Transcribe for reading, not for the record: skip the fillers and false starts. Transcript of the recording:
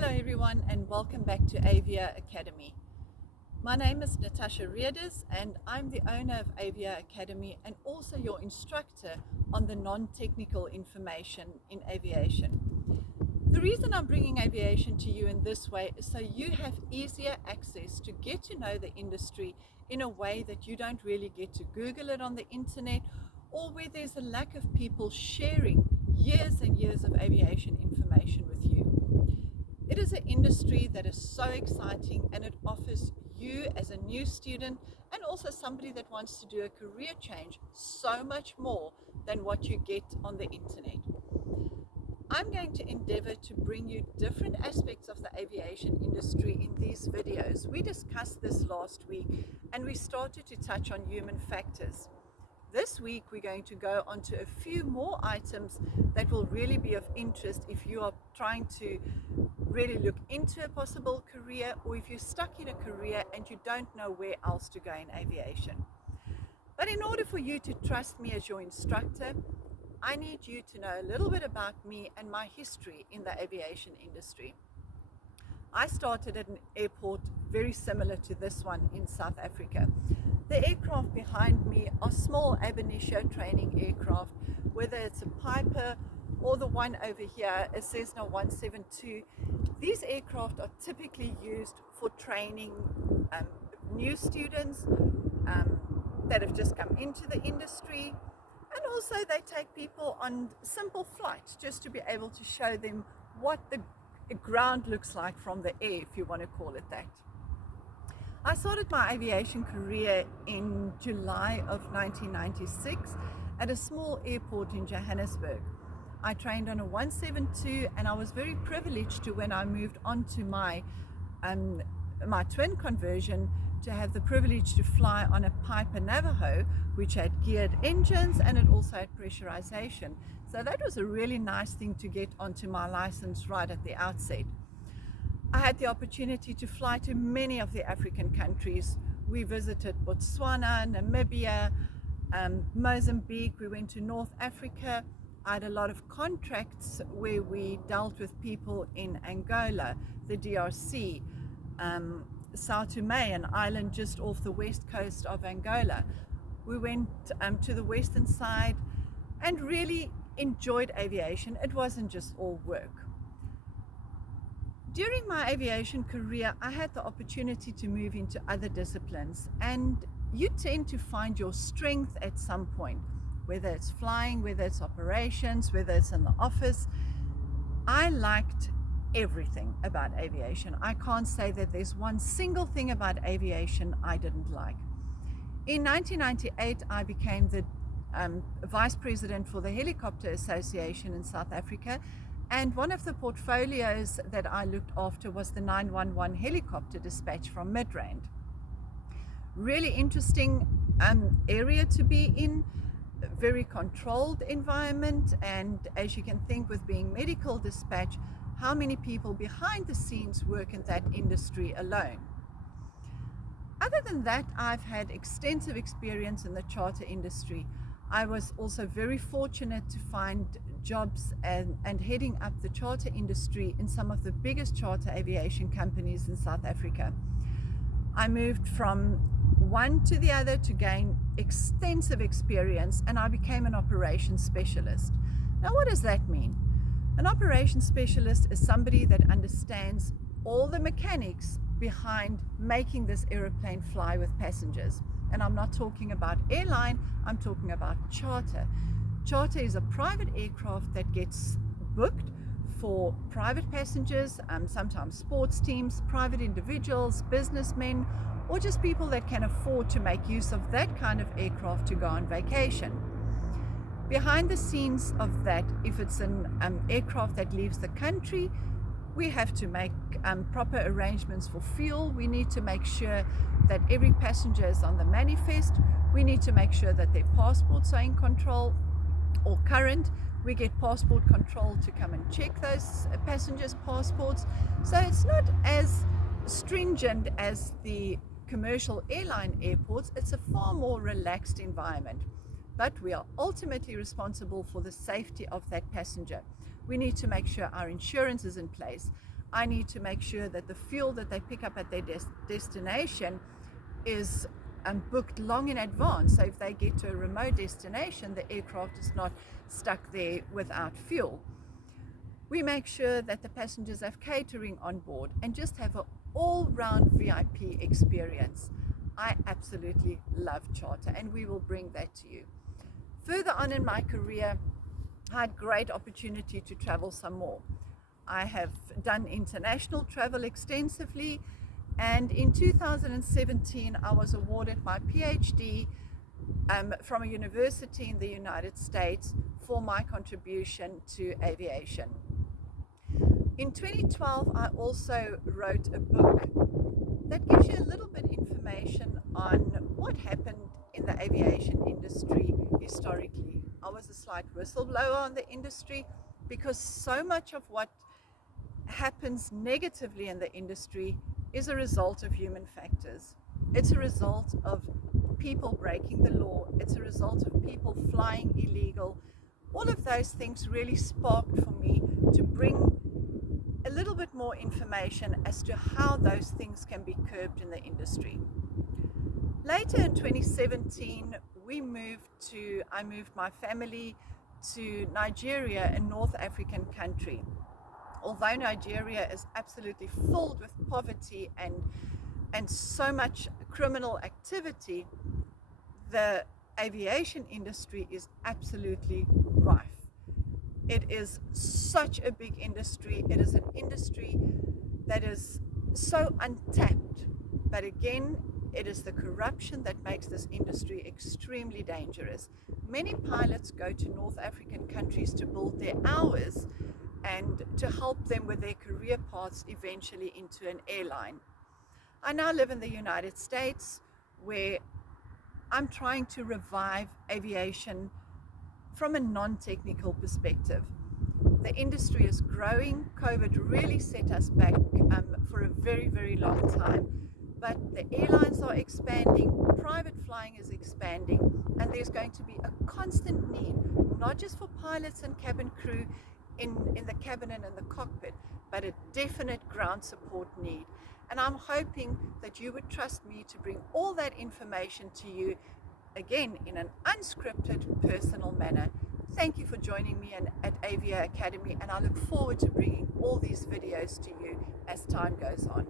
Hello everyone and welcome back to Avia Academy. My name is Natasha Reeders and I'm the owner of Avia Academy and also your instructor on the non-technical information in aviation. The reason I'm bringing aviation to you in this way is so you have easier access to get to know the industry in a way that you don't really get to Google it on the internet, or where there's a lack of people sharing years and years of aviation information with you. It is an industry that is so exciting and it offers you as a new student and also somebody that wants to do a career change so much more than what you get on the internet. I'm going to endeavor to bring you different aspects of the aviation industry in these videos. We discussed this last week and we started to touch on human factors. This week we're going to go on to a few more items that will really be of interest if you are trying to really look into a possible career, or if you're stuck in a career and you don't know where else to go in aviation. But in order for you to trust me as your instructor, I need you to know a little bit about me and my history in the aviation industry. I started at an airport very similar to this one in South Africa. The aircraft behind me are small ab initio training aircraft, whether it's a Piper or the one over here, a Cessna 172. These aircraft are typically used for training new students that have just come into the industry, and also they take people on simple flights just to be able to show them what the ground looks like from the air, if you want to call it that. I started my aviation career in July of 1996 at a small airport in Johannesburg. I trained on a 172 and I was very privileged to, when I moved on to my twin conversion, to have the privilege to fly on a Piper Navajo, which had geared engines and it also had pressurization. So that was a really nice thing to get onto my license right at the outset. I had the opportunity to fly to many of the African countries. We visited Botswana, Namibia, Mozambique. We went to North Africa. I had a lot of contracts where we dealt with people in Angola, the DRC, Sao Tome, an island just off the west coast of Angola. We went to the western side and really enjoyed aviation. It wasn't just all work. During my aviation career, I had the opportunity to move into other disciplines, and you tend to find your strength at some point, whether it's flying, whether it's operations, whether it's in the office. I liked everything about aviation. I can't say that there's one single thing about aviation I didn't like. In 1998, I became the vice president for the Helicopter Association in South Africa. And one of the portfolios that I looked after was the 911 helicopter dispatch from Midrand. Really interesting area to be in, very controlled environment, and as you can think, with being medical dispatch, how many people behind the scenes work in that industry alone. Other than that, I've had extensive experience in the charter industry. I was also very fortunate to find jobs and heading up the charter industry in some of the biggest charter aviation companies in South Africa. I moved from one to the other to gain extensive experience, and I became an operations specialist. Now, what does that mean? An operations specialist is somebody that understands all the mechanics behind making this aeroplane fly with passengers. And I'm not talking about airline, I'm talking about charter. Charter is a private aircraft that gets booked for private passengers, sometimes sports teams, private individuals, businessmen, or just people that can afford to make use of that kind of aircraft to go on vacation. Behind the scenes of that, if it's an aircraft that leaves the country, we have to make proper arrangements for fuel. We need to make sure that every passenger is on the manifest. We need to make sure that their passports are in control or current. We get passport control to come and check those passengers' passports. So it's not as stringent as the commercial airline airports. It's a far more relaxed environment. But we are ultimately responsible for the safety of that passenger. We need to make sure our insurance is in place. I need to make sure that the fuel that they pick up at their destination is booked long in advance, so if they get to a remote destination, the aircraft is not stuck there without fuel. We make sure that the passengers have catering on board and just have an all-round VIP experience. I absolutely love charter, and we will bring that to you. Further on in my career, I had great opportunity to travel some more. I have done international travel extensively, and in 2017 I was awarded my PhD from a university in the United States for my contribution to aviation. In 2012 I also wrote a book that gives you a little bit information on what happened in the aviation industry historically. I was a slight whistleblower on the industry because so much of what happens negatively in the industry is a result of human factors. It's a result of people breaking the law. It's a result of people flying illegal. All of those things really sparked for me to bring a little bit more information as to how those things can be curbed in the industry. Later in 2017, I moved my family to Nigeria, a North African country. Although Nigeria is absolutely filled with poverty and so much criminal activity, the aviation industry is absolutely rife. It is such a big industry. It is an industry that is so untapped. But again, it is the corruption that makes this industry extremely dangerous. Many pilots go to North African countries to build their hours and to help them with their career paths eventually into an airline. I now live in the United States, where I'm trying to revive aviation from a non-technical perspective. The industry is growing. COVID really set us back for a very, very long time. But the airlines are expanding, private flying is expanding, and there's going to be a constant need, not just for pilots and cabin crew in the cabin and in the cockpit, but a definite ground support need. And I'm hoping that you would trust me to bring all that information to you, again, in an unscripted, personal manner. Thank you for joining me at Avia Academy, and I look forward to bringing all these videos to you as time goes on.